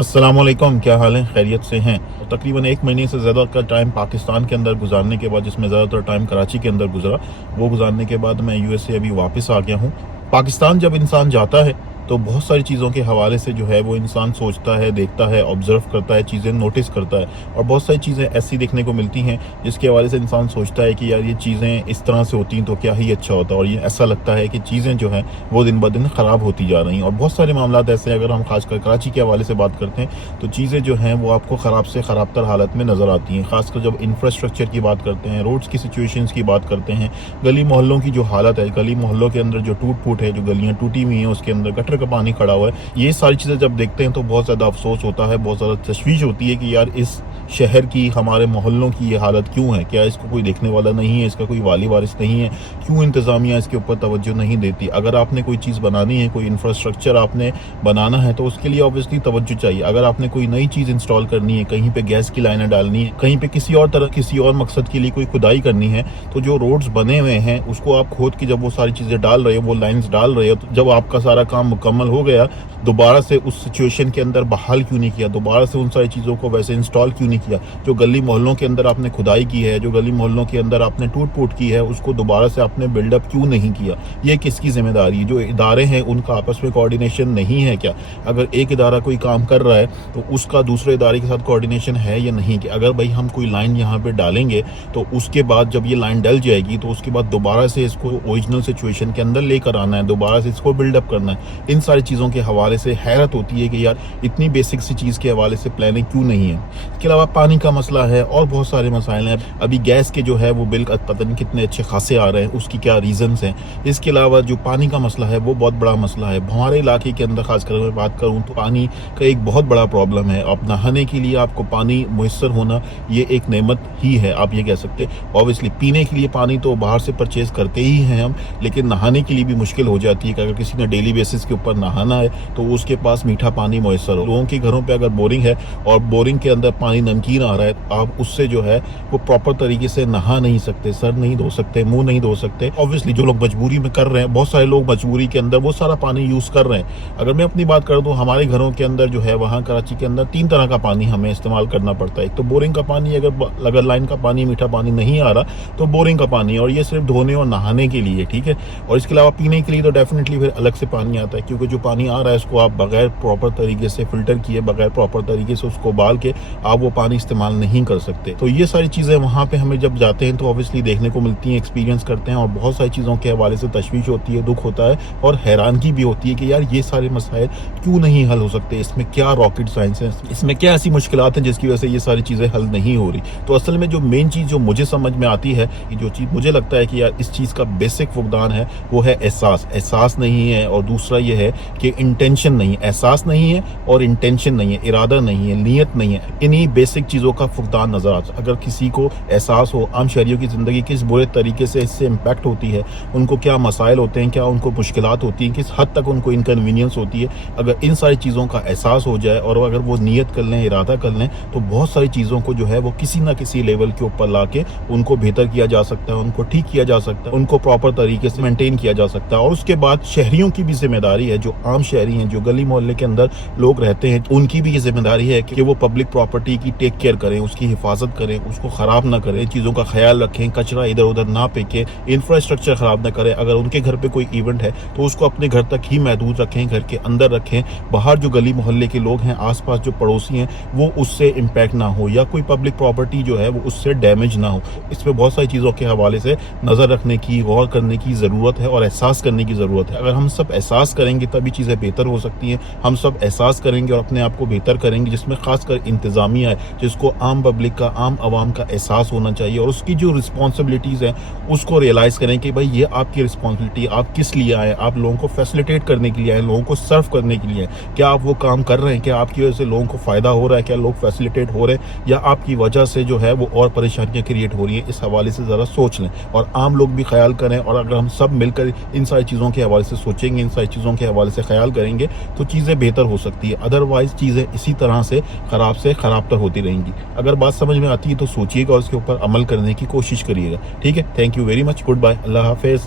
अस्सलाम वालेकुम, क्या हाल है? खैरियत से हैं? तकरीबन 1 महीने से ज़्यादा का टाइम पाकिस्तान के अंदर गुजारने के बाद, जिसमें ज़्यादातर टाइम कराची के अंदर गुजरा, वो गुजारने के बाद मैं यूएस से अभी वापस आ गया हूँ। पाकिस्तान जब इंसान जाता है तो बहुत सारी चीज़ों के हवाले से जो है वो इंसान सोचता है, देखता है, ऑब्ज़र्व करता है, चीज़ें नोटिस करता है, और बहुत सारी चीज़ें ऐसी देखने को मिलती हैं जिसके हवाले से इंसान सोचता है कि यार ये चीज़ें इस तरह से होती तो क्या ही अच्छा होता, और ये ऐसा लगता है कि चीज़ें जो हैं वो दिन ब दिन ख़राब होती जा रही हैं। और बहुत सारे मामलात ऐसे, अगर हम खासकर कराची के हवाले से बात करते हैं तो चीज़ें जो हैं वो आपको ख़राब से ख़राब तर हालत में नज़र आती हैं। खासकर जब इंफ्रास्ट्रक्चर की बात करते हैं, रोड्स की सिचुएशंस की बात करते हैं, गली मोहल्लों की जो हालत है, गली मोहल्लों के अंदर जो टूट फूट है, जो गलियाँ टूटी हुई हैं, उसके अंदर गटर का पानी खड़ा हुआ है, ये सारी चीज़ें जब देखते हैं तो बहुत ज़्यादा अफसोस होता है, बहुत ज़्यादा तशवीश होती है कि यार इस शहर की, हमारे मोहल्लों की ये हालत क्यों है? क्या इसको कोई देखने वाला नहीं है? इसका कोई वाली वारिस नहीं है? क्यों इंतज़ामिया इसके ऊपर तवज्जो नहीं देती? अगर आपने कोई चीज़ बनानी है, कोई इंफ्रास्ट्रक्चर आपने बनाना है तो उसके लिए ऑब्वियसली तवज्जो चाहिए। अगर आपने कोई नई चीज़ इंस्टॉल करनी है, कहीं पे गैस की लाइनें डालनी है, कहीं पे किसी और तरह, किसी और मकसद के लिए कोई खुदाई करनी है, तो जो रोड्स बने हुए हैं उसको आप खोद के जब वो सारी चीज़ें डाल रहे हो, वो लाइन्स डाल रहे हो, तो जब आपका सारा काम मुकम्मल हो गया, दोबारा से उस सिचुएशन के अंदर बहाल क्यों नहीं किया? दोबारा से उन सारी चीज़ों को वैसे इंस्टॉल क्यों नहीं किया? जो गली मोहल्लों के अंदर आपने खुदाई की है, जो गली मोहल्लों के अंदर आपने टूट फूट की है, उसको दोबारा से आपने बिल्डअप क्यों नहीं किया? ये किसकी जिम्मेदारी है? जो इदारे हैं उनका आपस में कोऑर्डिनेशन नहीं है क्या? अगर एक इदारा कोई काम कर रहा है तो उसका दूसरे इदारे के साथ कोऑर्डिनेशन है या नहीं? कि अगर भाई हम कोई लाइन यहाँ पे डालेंगे तो उसके बाद जब ये लाइन डल जाएगी तो उसके बाद दोबारा से इसको ओरिजिनल सिचुएशन के अंदर लेकर आना है, दोबारा से इसको बिल्डअप करना है। इन सारी चीज़ों के हवाले से हैरत होती है कि यार इतनी बेसिक सी चीज़ के हवाले से प्लानिंग क्यों नहीं है। इसके अलावा पानी का मसला है और बहुत सारे मसाइल हैं। अभी गैस के जो है वो बिल पता नहीं कितने अच्छे खासे आ रहे हैं, उसकी क्या रीज़न्स हैं। इसके अलावा जो पानी का मसला है वो बहुत बड़ा मसला है। हमारे इलाके के अंदर खासकर मैं बात करूँ तो पानी का एक बहुत बड़ा प्रॉब्लम है। अब नहाने के लिए आपको पानी मुयस्सर होना ये एक नेमत ही है, आप ये कह सकते हैं। ऑब्वियसली पीने के लिए पानी तो बाहर से परचेज़ करते ही हैं हम, लेकिन नहाने के लिए भी मुश्किल हो जाती है कि अगर किसी ने डेली बेसिस के ऊपर नहाना है तो उसके पास मीठा पानी मुयस्सर हो। लोगों के घरों पे अगर बोरिंग है और बोरिंग के अंदर पानी नमकीन आ रहा है, आप उससे जो है वो प्रॉपर तरीके से नहा नहीं सकते, सर नहीं धो सकते, मुंह नहीं धो सकते। ऑब्वियसली जो लोग मजबूरी में कर रहे हैं, बहुत सारे लोग मजबूरी के अंदर वो सारा पानी यूज़ कर रहे हैं। अगर मैं अपनी बात कर दूँ, हमारे घरों के अंदर जो है वहाँ कराची के अंदर 3 तरह का पानी हमें इस्तेमाल करना पड़ता है। एक तो बोरिंग का पानी, अगर लाइन का पानी, मीठा पानी नहीं आ रहा तो बोरिंग का पानी, और ये सिर्फ धोने और नहाने के लिए, ठीक है। और इसके अलावा पीने के लिए तो डेफिनेटली फिर अलग से पानी आता है, क्योंकि जो पानी आ रहा है उसको आप बगैर प्रॉपर तरीके से फिल्टर किए, बगैर प्रॉपर तरीके से उसको उबाल के आप वो पानी इस्तेमाल नहीं कर सकते। तो ये सारी चीज़ें वहाँ पे हमें जब जाते हैं तो ऑब्वियसली देखने को मिलती हैं, एक्सपीरियंस करते हैं, और बहुत सारी चीज़ों के हवाले से तशवीश होती है, दुख होता है और हैरानगी भी होती है कि यार ये सारे मसाइल क्यों नहीं हल हो सकते? इसमें क्या रॉकेट साइंस है? इसमें क्या ऐसी मुश्किलात हैं जिसकी वजह से ये सारी चीज़ें हल नहीं हो रही? तो असल में जो मेन चीज़ जो मुझे समझ में आती है, जो चीज़ मुझे लगता है कि यार इस चीज़ का बेसिक फुकदान है, वो है एहसास नहीं है, और दूसरा ये है कि इंटेंशन नहीं है। एहसास नहीं है और इंटेंशन नहीं है, इरादा नहीं है, नीयत नहीं है। इन्हीं बेसिक चीज़ों का फुकदान नजर आता है। अगर किसी को एहसास हो आम शहरियों की ज़िंदगी किस बुरे तरीके से इससे इम्पैक्ट होती है, उनको क्या मसाइल होते हैं, क्या उनको मुश्किलात होती हैं, किस हद तक उनको इनकन्वीनियंस होती है, अगर इन सारी चीज़ों का एहसास हो जाए और अगर वो नीयत कर लें, इरादा कर लें, तो बहुत सारी चीज़ों को जो है वो किसी ना किसी लेवल के ऊपर ला के उनको बेहतर किया जा सकता है, उनको ठीक किया जा सकता है, उनको प्रॉपर तरीके से मेंटेन किया जा सकता है। और उसके बाद शहरियों की भी जिम्मेदारी है, जो आम शहरी हैं, जो गली मोहल्ले के अंदर लोग रहते हैं, उनकी भी ये जिम्मेदारी है कि वो पब्लिक प्रॉपर्टी की टेक केयर करें, उसकी हिफाजत करें, उसको ख़राब ना करें, चीज़ों का ख्याल रखें, कचरा इधर उधर ना फेंकें, इंफ्रास्ट्रक्चर ख़राब ना करें। अगर उनके घर पे कोई इवेंट है तो उसको अपने घर तक ही महदूद रखें, घर के अंदर रखें। बाहर जो गली मोहल्ले के लोग हैं, आसपास जो पड़ोसी हैं, वो उससे इम्पैक्ट ना हो, या कोई पब्लिक प्रॉपर्टी जो है वो उससे डैमेज ना हो। इसमें बहुत सारी चीज़ों के हवाले से नज़र रखने की, गौर करने की ज़रूरत है और एहसास करने की ज़रूरत है। अगर हम सब एहसास करेंगे तभी चीज़ें बेहतर हो सकती हैं। हम सब एहसास करेंगे और अपने आप को बेहतर करेंगे, जिसमें खासकर इंतज़ामिया है, जिसको आम पब्लिक का, आम आवाम का एहसास होना चाहिए, और उसकी जो रिस्पॉन्सिबिलिटीज़ हैं उसको रियलाइज़ करें कि भाई ये आपकी रिस्पॉन्सिबिलिटी, आप किस लिए आए, आप लोगों को फैसिलिटेट करने के लिए आए, लोगों को सर्व करने के लिए आए। क्या आप वो काम कर रहे हैं? क्या आपकी वजह से लोगों को फ़ायदा हो रहा है? क्या लोग फैसिलिटेट हो रहे हैं, या आपकी वजह से जो है वो और परेशानियाँ क्रिएट हो रही हैं? इस हवाले से ज़रा सोच लें और आम लोग भी ख्याल करें। और अगर हम सब मिलकर इन सारी चीज़ों के हवाले से सोचेंगे, इन सारी चीज़ों के हवाले से ख्याल करेंगे, तो चीज़ें बेहतर हो सकती है। अदरवाइज़ चीज़ें इसी तरह से ख़राब तर होती रहेंगी। अगर बात समझ में आती है तो सोचिएगा और उसके ऊपर अमल करने की कोशिश करिएगा। ठीक है, thank you very much, good bye, अल्लाह हाफिज़।